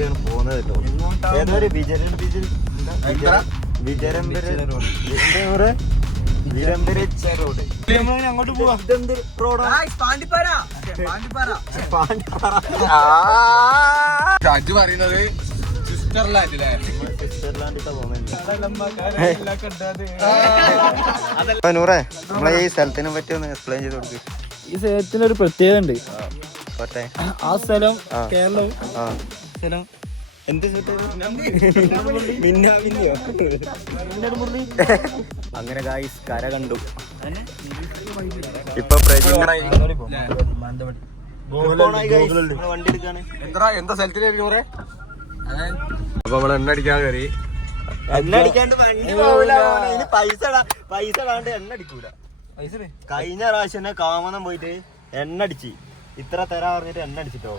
കൂടിയാണ് പോകുന്നത് കേട്ടോ. ഏതൊരു അങ്ങോട്ട് പോവാ. അജു പറയുന്നത് സ്വിറ്റ്സർലാൻഡിലെ നൂറേ നമ്മളെ ഈ സ്ഥലത്തിനെ പറ്റി ഒന്ന് എക്സ്പ്ലെയിൻ ചെയ്ത് കൊടുക്ക്. ഈ സ്ഥലത്തിനൊരു പ്രത്യേകത ഉണ്ട്. ആ സ്ഥലം കേരളവും സ്ഥലം എന്ത് അങ്ങനെ ഗായ്സ് കര കണ്ടു. ഇപ്പൊ എന്താ സ്ഥലത്തിലായിരിക്കും കുറെ. അപ്പൊ നമ്മള് എണ്ണ അടിക്കാൻ കയറി. എണ്ണ അടിക്കാണ്ട് വണ്ടി പോവില്ല. പൈസ ഇടാണ്ട് എണ്ണ അടിക്കൂല. കഴിഞ്ഞ പ്രാവശ്യം തന്നെ കാമനം പോയിട്ട് എണ്ണ അടിച്ച് ഇത്ര തരാ പറഞ്ഞിട്ട് എണ്ണ അടിച്ചിട്ടോ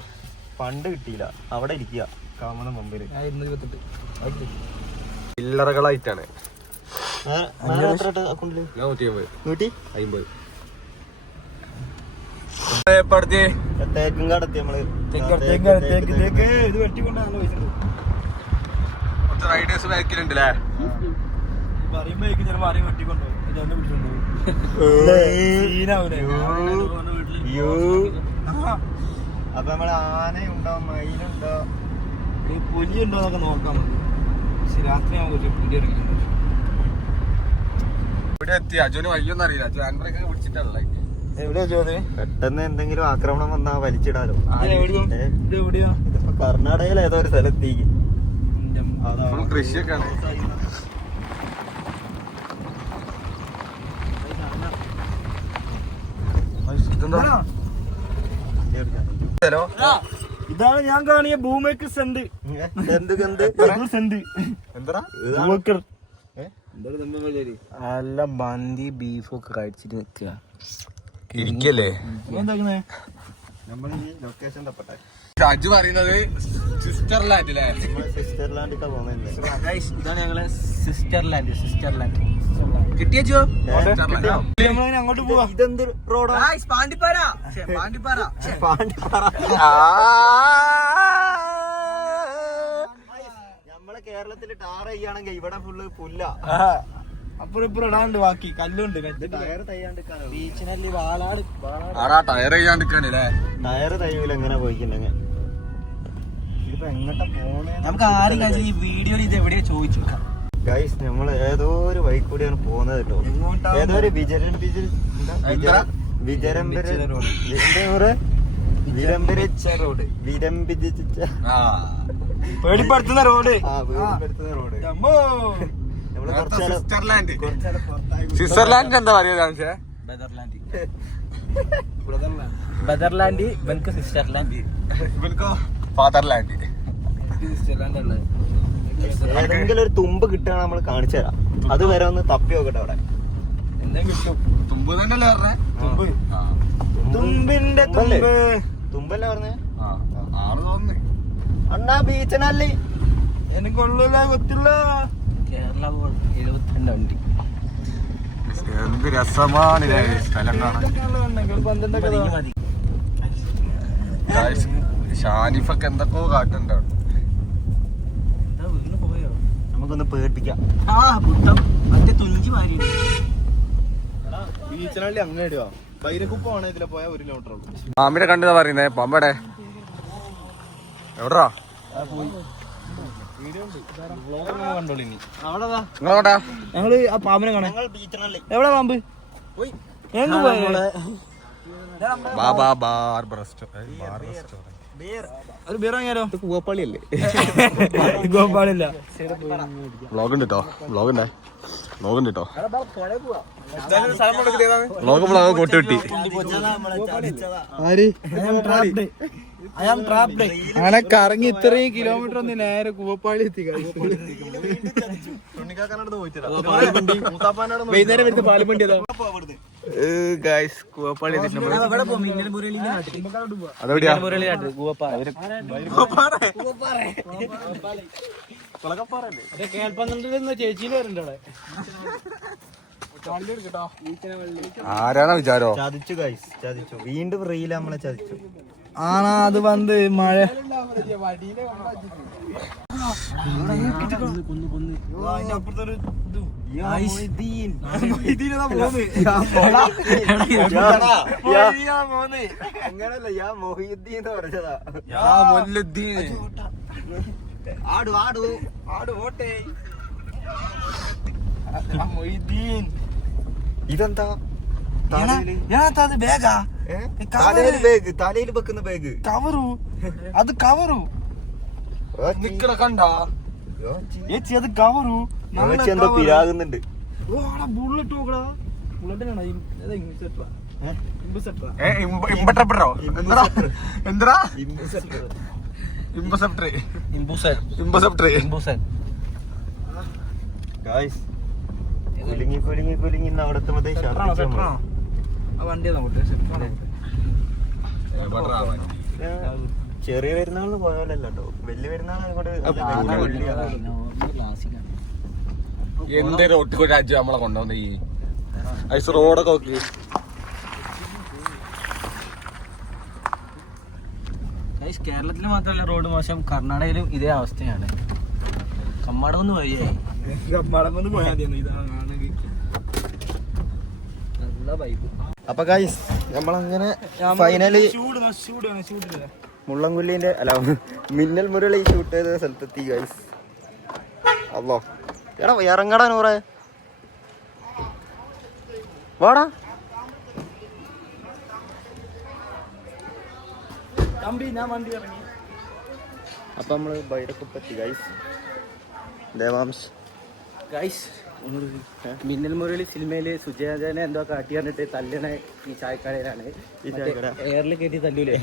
ഫണ്ട് കിട്ടിയില്ല. അവിടെ ഇരിക്കുക കാമനം മുമ്പില്. ചില്ലറകളായിട്ടാണ്. 150 തേക്കും കാടെത്തി നമ്മള്. ഇത് വെട്ടിക്കൊണ്ടാണല്ലോ റൈഡേഴ്സ് ബാക്കിലുണ്ടല്ലേ. പറയുമ്പോ ചിലപ്പോ ആരെയും വെട്ടിക്കൊണ്ടുപോകും. ഇതൊന്നും പിടിച്ചോണ്ടുപോകും. അപ്പൊ നമ്മള് ആനയുണ്ടോ മയിലുണ്ടോ പുലി ഉണ്ടോ എന്നൊക്കെ നോക്കാൻ മതി. പക്ഷെ രാത്രി ആവുമ്പോ പുലി ഇറങ്ങിയിട്ടുണ്ട്. ഇവിടെ എത്തി. അജുന് വയ്യൊന്നും അറിയില്ല. അജു ആൻഡ്രൊക്കെ പിടിച്ചിട്ടല്ല. പെട്ടെന്ന് എന്തെങ്കിലും ആക്രമണം വന്നാ വലിച്ചിടാലോ. എവിടെയാ? ഇതിപ്പോ കർണാടകയിൽ ഏതോ ഒരു സ്ഥലത്തേക്ക് കൃഷിയൊക്കെയാണ്. ഇതാണ് ഞാൻ കാണിയ ഭൂമിക്ക് സെന്റ്. നല്ല മന്തി ബീഫൊക്കെ കഴിച്ചിട്ട് നിൽക്കുക. ഇരിക്കല്ലേ നമ്മൾ ഈ ലൊക്കേഷൻ തപ്പട്ടെ. അജു പറയുന്നത് സ്വിറ്റ്സർലാൻഡിലെ സ്വിറ്റ്സർലാൻഡിൽ പോകുന്നില്ലേ. ഇതാണ് ഞങ്ങളെ സ്വിറ്റ്സർലാൻഡ്. കിട്ടിയോ? അങ്ങോട്ട് പോവാ. ഇതെന്ത് റോഡാ? പാണ്ടിപ്പാറ. നമ്മളെ കേരളത്തില് ടാർ ചെയ്യാണെങ്കിൽ ഇവിടെ ഫുള്ള് പുല്ല. അപ്പുറം ഇപ്പുറം ഇടാണ്ട് ബാക്കി കല്ലുണ്ട്. ടയർ തയ്യാണ്ടിക്കാനോ? ബീച്ചിನಲ್ಲಿ വാളാട് ടയർ ചെയ്യാണ്ടിരിക്കാനല്ലേ. ടയർ തയ്യൂല എങ്ങനെ പോയിക്കില്ലെങ്കിൽ. ഇതിപ്പോ എങ്ങോട്ടാ പോണേ? നമുക്ക് ആരും ഈ വീഡിയോയിൽ ഇത് എവിടെയാ ചോദിച്ചു. ഗൈസ് നമ്മള് ഏതോ ഒരു വഴി കൂടിയാണ് പോകുന്നത് കേട്ടോ. ഏതോ ഒരു പേടിപ്പെടുത്തുന്ന റോഡ്. സ്വിറ്റ്സർലാൻഡ് എന്താ പറയുക? ബദർലാൻഡ് ഇവൻക്ക് സ്വിറ്റ്സർലാൻഡ് ഫാദർലാൻഡ്. ഏതെങ്കിലും ഒരു തുമ്പ് കിട്ടുക നമ്മൾ കാണിച്ചു തരാം. അത് വരെ ഒന്ന് തപ്പി നോക്കട്ടെ അവിടെ. തുമ്പ് തന്നെയല്ലേ പറഞ്ഞേ? തുമ്പിന്റെ തുമ്പല്ലേ പറഞ്ഞേ? ആള് തോന്നുന്നു. അണ്ണാ ബീച്ചനല്ലേ എനിക്കൊള്ളൂല ಗೊತ್ತಿಲ್ಲ. കേരള 72 വണ്ടി. എന്ത് രസമാണ് സ്ഥലം കാണാൻ. ഷാനിഫൊക്കെ എന്തൊക്കെയോ കാട്ടുന്നുണ്ട് അവിടെ. നമുക്കൊന്ന് പേടിപ്പിക്കാം. ബീച്ചനള്ളി അങ്ങനെ ഇടുക. ബൈരക്കുപ്പാണ് ഇതിലെ പോയാൽ 1 കിലോമീറ്റർ ഉള്ളൂ. പാമ്പിനെ കണ്ടതാ പറയുന്നേ. പാമ്പടെ എവിടാ? ഞങ്ങള് ആ പാമ്പിനെ കാണാം. എവിടെ പാമ്പ്? ഒരു ബീർ വാങ്ങിയാലോ? കൂവപ്പാളിയല്ലേ? ഗോപാലില്ല. വ്ളോഗ് ഉണ്ട് കേട്ടോ. വ്ളോഗ് കൊട്ടുകിട്ടി. അങ്ങനെ കറങ്ങി ഇത്രയും കിലോമീറ്റർ ഒന്ന് നേരെ കൂവപ്പാളി എത്തി. വൈകുന്നേരം വരുന്ന പാലപ്പണ്ടി കൂവപ്പാളി കേൾപ്പന്നുണ്ട്. ചേച്ചിയിൽ വരുന്നുണ്ട് അവിടെ. ആരാണ് വിചാരോ? ചതിച്ചു ഗൈസ്, ചതിച്ചു. വീണ്ടും റീല് നമ്മളെ ചതിച്ചു. ആണാ അത് വന്ന് മഴ അങ്ങനല്ല ഞാൻ മൊഹീദ്ദീൻ എന്ന് പറഞ്ഞതാ. ആടു ആടു ആടു ഓട്ടെ. ഇതെന്താ ബേഗാ ബാഗ്? തലയിൽ വെക്കുന്ന ബാഗ്. കവറു അത് കവറു നിക്കണ കണ്ടാ ചേച്ചി അത് കവറു എന്തോ പിരാകുന്നുണ്ട്. ബുള്ളറ്റ് നോക്കടാ. ബുള്ളറ്റിനാണ് ഇമ്പട്ടപ്പെട്ടോ എന്താ ഇമ്പസെപ്റ്റർ ഗായ്സ് കുലുങ്ങി കുലുങ്ങി കുലുങ്ങി അവിടത്തെ മറ്റേ ചെറിയ പെരുന്നാളിന് പോയാലല്ലോ കേട്ടോ, വലിയ പെരുന്നാൾ എന്തൊരു ഒട്ടുകൊരു രാജ്യം നമ്മളെ കൊണ്ടുവന്ന ഈ ഐസ് റോഡൊക്കെ നോക്കി. കേരളത്തിൽ മാത്രമല്ല റോഡ് മോശം, കർണാടകയിലും ഇതേ അവസ്ഥയാണ്. കമ്മാടമൊന്ന് വഴിയായി നല്ല ബൈക്ക്. അപ്പൊ ഗായ്സ് നമ്മളങ്ങനെ ഫൈനലി മുള്ളൻകുല്ലിന്റെ അല്ല മിന്നൽ മുരളി ഷൂട്ട് ചെയ്ത സ്ഥലത്തെത്തി ഗായ്സ്. അല്ലോ എടാ ഇറങ്ങടാ നൂറേ, വാടാ. അപ്പൊ നമ്മള് ബൈരക്കുപ്പെത്തി ഗൈസ്. ദേവാംശ് ഗൈസ് മിന്നൽ മുരളി സിനിമയില് സുജയനെ എന്തോ കാട്ടി കണ്ടിട്ട് തല്ലണ ഈ ചായക്കടയിലാണ്. ഈ ചായക്കട എയറിൽ കയറ്റി തല്ലൂലേ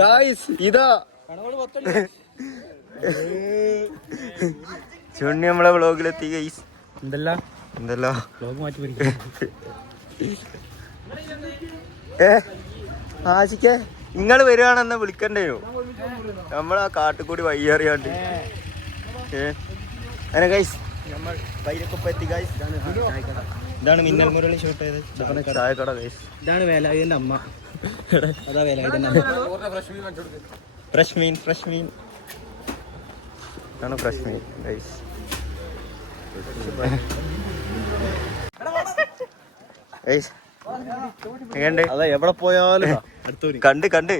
ഗായ്സ്. ഇതാ ചുണ്ണി നമ്മളെ വ്ളോഗിലെത്തി ഗൈസ്. എന്തല്ല എന്തല്ലോ വ്ളോഗ് മാറ്റി ആശിക്കേ നിങ്ങള് വരുവാണെന്ന് വിളിക്കണ്ടേനു, നമ്മളാ കാട്ടുകൂടി വയ്യേറിയാണ്ട്. അങ്ങനെ ഗൈസ് നമ്മൾ ബൈരക്കുപ്പെത്തി ഗൈസ്. ഇതാണ് മിന്നൽ മുരളി ഷൂട്ട് ചെയ്തത് ചായക്കട ഗൈസ്. ഇതാണ് വേലായുധന്റെ അമ്മ. അതാ വേലായുധന്റെ ഫ്രഷ് മീൻ ഫ്രഷ് മീൻ ആണ് ഫ്രഷ് മീൻ ഗൈസ്. ഗൈസ് എങ്ങണ്ട്? അതാ എവിടെ പോയാലും കണ്ട് കണ്ട്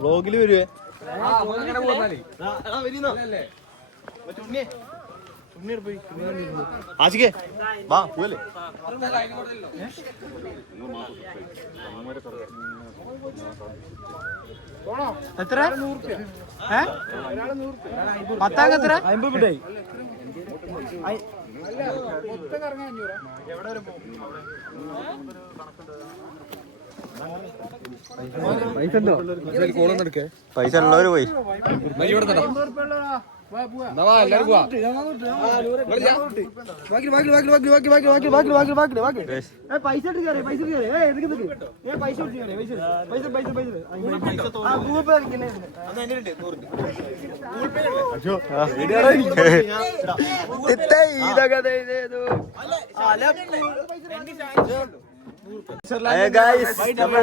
വ്ളോഗില് വരുവേ. ആശിക്കേ വാ പോവല്ലേ. എത്ര പത്താക്ക് എത്ര? 50 മിനിറ്റായി. പൈസ ഉള്ളവര് പോയി.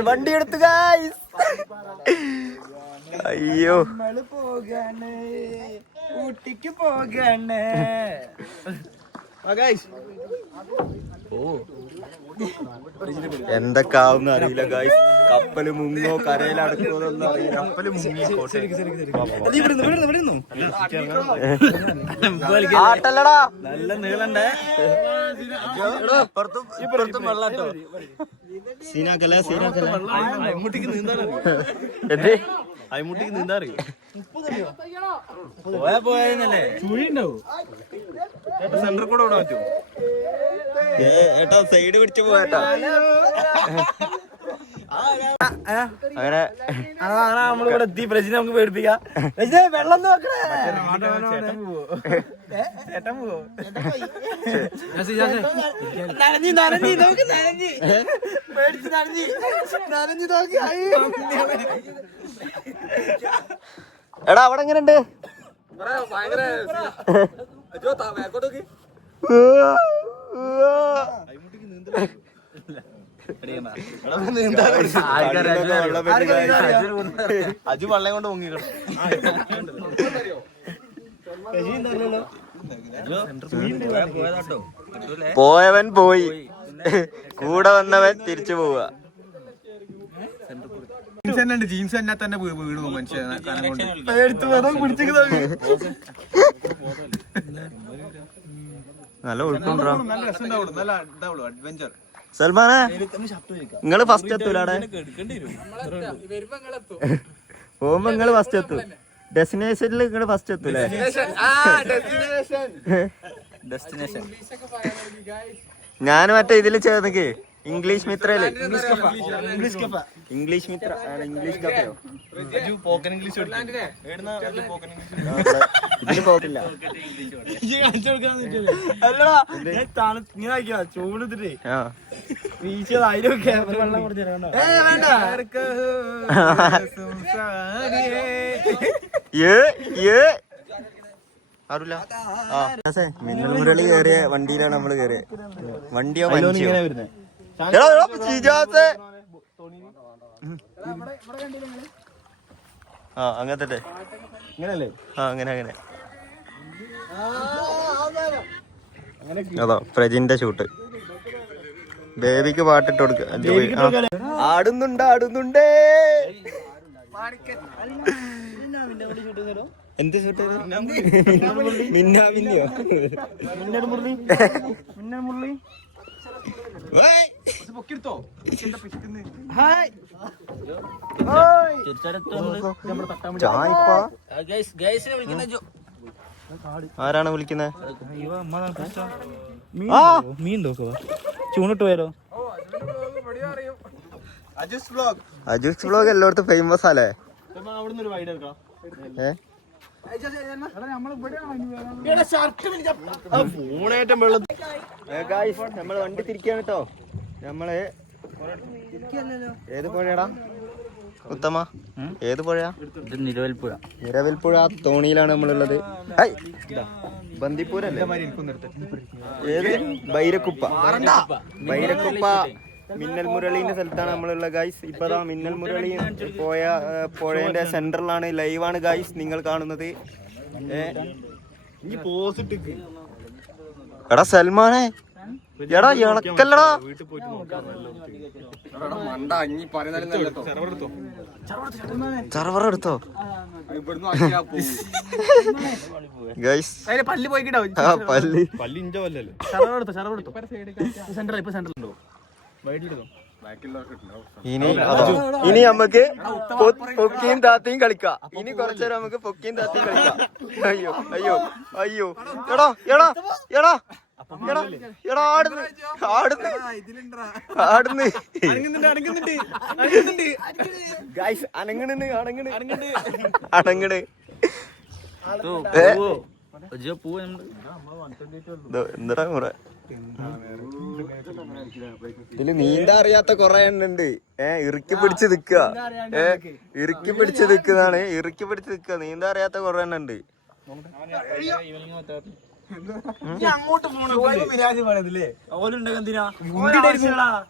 വണ്ടി എടുത്തു ഗായ്സ്. അയ്യോ പോകാണ് ഊട്ടിക്ക് പോകാണ്. എന്തൊക്കെ ആവുന്ന അറിയില്ല ഗായ്സ്. കപ്പല് മുങ്ങോ കരയിലടക്കുമോന്നൊന്നും അറിയില്ല. കപ്പല് മുങ്ങിക്കോട്ടെ. ആട്ടല്ലടാ നല്ല നീളണ്ടേ. ഇപ്പുറത്തും വെള്ളാട്ടോ. സീനാക്കല്ലേ സീനാക്കല്ലേ. അയ്മുട്ടിക്ക് നീന്താനറിയോ? എന്തേ അയ്മുട്ടിക്ക് നീന്താറിയോ? പോയാന്നല്ലേ ചുഴി ഉണ്ടാവും. സെന്റർ കൂടെ വിടാൻ പറ്റുമോ? ഏട്ടാ സൈഡ് പിടിച്ചു പോയേട്ടാ. അങ്ങനെ നമ്മളിവിടെ എത്തി. പ്രശ്നം നമുക്ക് പേടിപ്പിക്കാം. വെള്ളം നോക്കണേ. ചേട്ടൻ പോവോ? നനഞ്ഞി നനഞ്ഞി നോക്ക് നനഞ്ഞി പേടിച്ച് നനഞ്ഞി നനഞ്ഞു നോക്കി. എടാ അവിടെ എങ്ങനെയുണ്ട്? അജു വള്ളം കൊണ്ട് മുങ്ങിക്കണം. പോയവൻ പോയി, കൂടെ വന്നവൻ തിരിച്ചു പോവുക. ജീൻസ് തന്നെ തന്നെ വീട് പോകും മനുഷ്യൻ. നല്ല ഒഴുക്കുണ്ടോ നല്ല രസമുണ്ടാവുള്ളൂ, നല്ല ഇതാവുള്ളൂ, അഡ്വഞ്ചർ. സൽമാനെ നിങ്ങള് ഫസ്റ്റ് എത്തൂലാടെ? പോകുമ്പോ നിങ്ങള് ഫസ്റ്റ് എത്തും. ഡെസ്റ്റിനേഷനിൽ നിങ്ങള് ഫസ്റ്റ് എത്തൂലേ? ഞാൻ മറ്റേ ഇതില് ചേർന്നിക്ക് ഇംഗ്ലീഷ് മിത്രയില്. ഇംഗ്ലീഷ് മിത്ര ഇംഗ്ലീഷ് കപ്പയോ ഇതില് പോക്കില്ല. ചൂടെടുത്തിട്ടേ മിന്നൽ മുരളി കയറിയ വണ്ടിയിലാണ് നമ്മള് കയറിയത്. വണ്ടിയോ മനുഷ്യോ? ആ അങ്ങനത്തെ ഇങ്ങനല്ലേ? ആ അങ്ങനെ അങ്ങനെ. അതോ പ്രജിന്റെ ഷൂട്ട്. ബേബിക്ക് പാട്ടിട്ട് കൊടുക്ക. ആടുന്നുണ്ട് ആടുന്നുണ്ടേ. എന്ത് ഷൂട്ട്? മിന്നാമിന്നിയോ? ആരാണ് വിളിക്കുന്നത്? മീൻ ചൂണിട്ട് പോയാലോ? അജൂസ് വ്ലോഗ് എല്ലായിടത്തും ഫേമസ് അല്ലേ? നമ്മള് വണ്ടി തിരിക്കാണ് കേട്ടോ. നമ്മള് ഏത് പുഴയാടാ ഉത്തമ? ഏത് പുഴയാ? നിലവൽപ്പുഴ. നിലവൽപ്പുഴ തോണിയിലാണ് നമ്മളുള്ളത്. ബന്ദിപ്പൂരല്ലേ? ഏത്? ബൈരക്കുപ്പ. ബൈരക്കുപ്പ മിന്നൽ മുരളിന്റെ സ്ഥലത്താണ് നമ്മളുള്ള ഗൈസ്. ഇപ്പതാ മിന്നൽ മുരളി പോയ പുഴയുടെ സെന്ററിലാണ്, ലൈവാണ് ഗൈസ് നിങ്ങൾ കാണുന്നത്. എടാ സൽമാനെ, എടാ ഇളക്കല്ലടാ. ചർവറ എടുത്തോ ഗൈസ്? പല്ല് പോയിട്ടോ? പല്ല് ഇനി നമുക്ക് പൊക്കിയും താത്തയും കളിക്കാം. ഇനി കുറച്ചേരം നമുക്ക് പൊക്കിയും താത്തയും കളിക്കാം. അയ്യോ അയ്യോ അയ്യോ. എടാ എടാ എടാ എടാ എടാ ആടുന്ന് ആടുന്ന് ആടുന്ന് ഗൈസ്. അനങ്ങണ് അനങ്ങണ് അനങ്ങണ്. എന്താ മുറ? ഇതില് നീന്താ അറിയാത്ത കൊറേ എണ്ണുണ്ട്. ഇറുക്കി പിടിച്ച് നിക്കുക. ഇറുക്കി പിടിച്ച് നിക്കുന്നതാണ്. ഇറുക്കി പിടിച്ച് നിക്കുക. നീന്താ അറിയാത്ത കൊറേ എണ്ണുണ്ട്.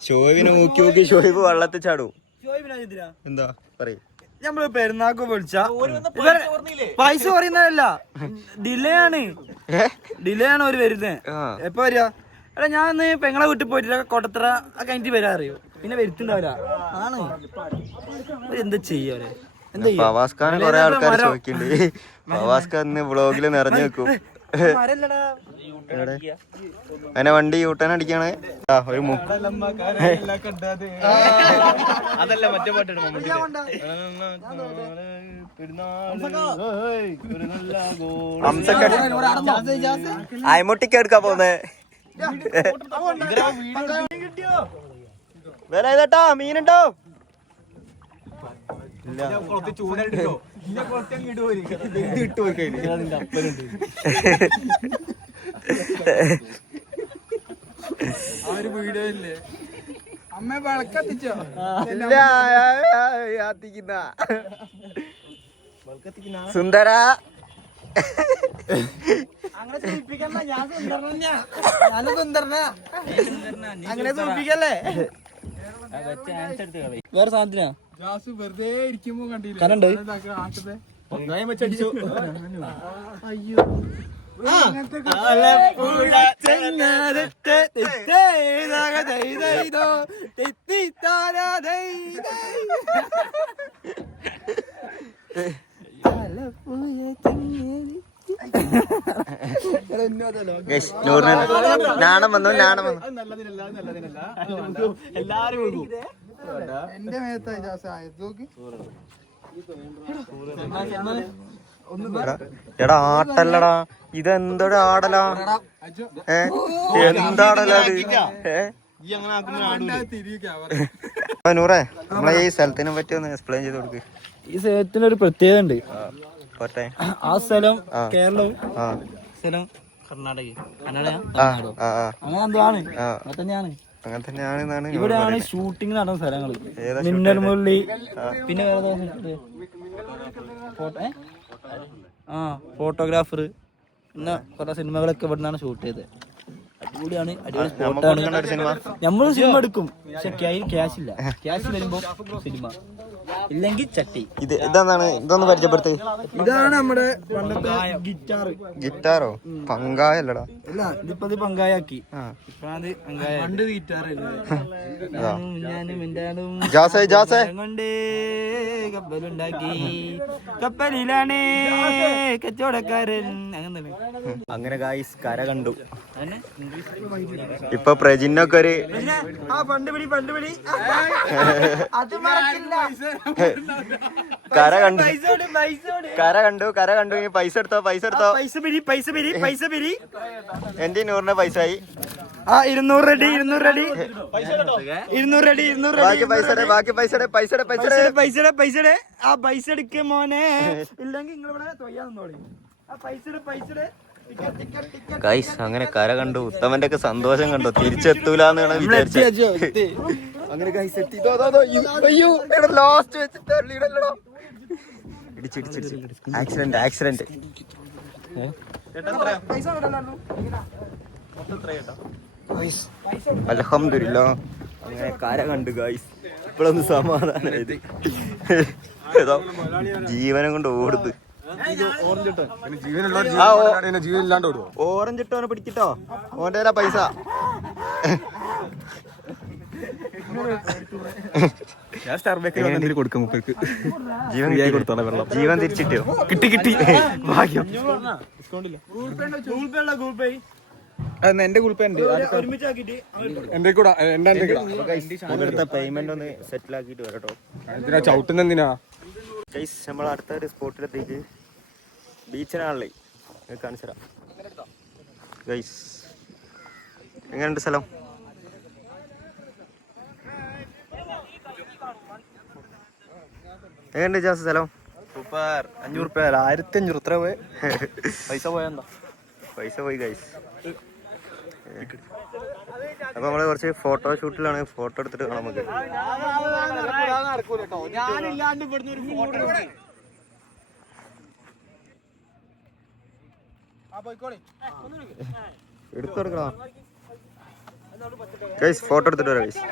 ഷോയിബിനെ നോക്കി നോക്കി ഷോയിബ് വള്ളത്തിൽ ചാടും. എന്താ പറയും? നമ്മള് പെരുന്നാക്ക് വിളിച്ച പൈസ പറയുന്നതല്ല, ഡിലേ ആണ്. ഡിലേ ആണ് അവര് വരുന്നത്. എപ്പ വരിക? എടാ ഞാൻ പെങ്ങളെ വീട്ടിൽ പോയിട്ട് കൊടത്തറ കഴിഞ്ഞിട്ട് വരാ അറിയോ? പിന്നെ വരുത്തുണ്ടാവില്ല. ആണ് എന്താ ചെയ്യാ? ഫവാസ്ഖാനെ കൊറേ ആൾക്കാർ ചോദിക്കുന്നുണ്ട്. ഫവാസ്ഖാൻ ഇന്ന് വ്ളോഗില് നിറഞ്ഞു വെക്കും. അങ്ങനെ വണ്ടി യൂട്ടേൺ അടിക്കാണ്. ഒരു അതല്ല മറ്റേ പാട്ട് അയമൊട്ടിക്ക് എടുക്കാൻ പോന്നേ. വേല ഏതാട്ടാ? മീനുണ്ടോ? അമ്മ വിളക്കത്തിച്ചോ? സുന്ദര അങ്ങനെ സൂചിപ്പിക്കണ്ട. ഞാൻ സുന്ദരനാ, അങ്ങനെ സൂചിപ്പിക്കല്ലേ? വേറെ സാധനത്തിനാ വെറുതെ ഇരിക്കുമ്പോ കണ്ടില്ല കണ്ടോ പൊങ്കായം വെച്ചടിച്ചു നാണം വന്നു എല്ലാരും എന്റെ മേത്തായി നോക്കി എടാ ആട്ടല്ലടാ ഇതെന്തൊരു ആടലാ എന്താടലാ നൂറേ നമ്മളെ ഈ സ്ഥലത്തിനെ പറ്റി ഒന്ന് എക്സ്പ്ലെയിൻ ചെയ്ത് കൊടുക്ക്. ഈ സ്ഥലത്തിനൊരു പ്രത്യേകത ഉണ്ട്. പോട്ടെ. ആ സ്ഥലം കേരളവും സ്ഥലം കർണാടക അങ്ങനെ എന്താണ് തന്നെയാണ്. അങ്ങനെ തന്നെയാണ്. ഇവിടെയാണ് ഷൂട്ടിംഗ് നടന്ന സ്ഥലങ്ങള്. മിന്നൽ മുരളി പിന്നെ ഫോട്ടോഗ്രാഫർ പിന്നെ കുറെ സിനിമകളൊക്കെ ഇവിടെ നിന്നാണ് ഷൂട്ട് ചെയ്തത്. അടിപൊളിയാണ്, അടിപൊളി സ്പോട്ടാണ്. നമ്മള് സിനിമ എടുക്കും, പക്ഷെ ക്യാഷ് ഇല്ല. ക്യാഷ് വരുമ്പോ സിനിമ ഇല്ലെങ്കിൽ ചട്ടി. ഇതൊന്ന് പരിചയപ്പെടുത്ത്. ഇതാണ് നമ്മുടെ പണ്ടത്തെ ഗിറ്റാറോ? പങ്കായല്ലടാ. അല്ല, ഇതിപ്പോ പങ്കായാക്കി. പണ്ട് കൊണ്ട് കപ്പലുണ്ടാക്കി, കപ്പലിലാണ് കച്ചവടക്കാരൻ. അങ്ങനെ ഗായ്സ് കര കണ്ടു. ഇപ്പൊ പ്രജിനൊക്കെ ഒരു കര കണ്ടു. ഇനി പൈസ എടുത്തോ. എന്റെ 100 പൈസ ആയി. 200 റെഡി. ബാക്കി പൈസ ആ പൈസ എടുക്ക മോനെ, ഇല്ലെങ്കിൽ നിങ്ങളിവിടെ തൊയ്യാന്നോളി. ആ പൈസ ഗൈസ് അങ്ങനെ കര കണ്ടു. ഉത്തമന്റെ ഒക്കെ സന്തോഷം കണ്ടോ? തിരിച്ചെത്തൂലെന്നാണ് വിചാരിച്ചത്. അങ്ങനെ ഗൈസ് എത്തി. ലാസ്റ്റ് വെച്ചിട്ട് ആക്സിഡന്റ്. അൽഹംദുലില്ലാ അങ്ങനെ കര കണ്ടു ഗൈസ്. ഇപ്പോഴൊന്ന് സമാധാനായത്. ജീവനം കൊണ്ട് ഓടുത്. ഓറഞ്ച് ഇട്ടോനെ പിടിച്ചിട്ടോ. ഓന്റെ പൈസ ജീവൻ തിരിച്ചിട്ടോ. കിട്ടി ഭാഗ്യം. എന്റെ ഗൂഗിൾ പേ ഉണ്ട്. ഇവിടുത്തെ പേയ്മെന്റ് ഒന്ന് സെറ്റിൽ ആക്കിട്ട് വരട്ടോ. ചവിട്ടുന്നെന്തിനാ നമ്മൾ അടുത്ത ഒരു സ്പോട്ടിലെത്തിയിട്ട് ബീച്ചിനാണല്ലേ കാണിച്ചു തരാം ഗൈസ്. എങ്ങനെയുണ്ട് സ്ഥലം? എങ്ങനെയുണ്ട് ജാസ് സ്ഥലം? സൂപ്പർ. 500 രൂപ 1500 എത്ര പോയി? പൈസ പോയി ഗൈസ്. അപ്പൊ നമ്മള് കുറച്ച് ഫോട്ടോ ഷൂട്ടിലാണ്. ഫോട്ടോ എടുത്തിട്ട് കാണാം നമുക്ക്. എടുത്തു കൊടുക്കണം ഗൈസ്. ഫോട്ടോ എടുത്തിട്ട് വരാം ഗൈസ്.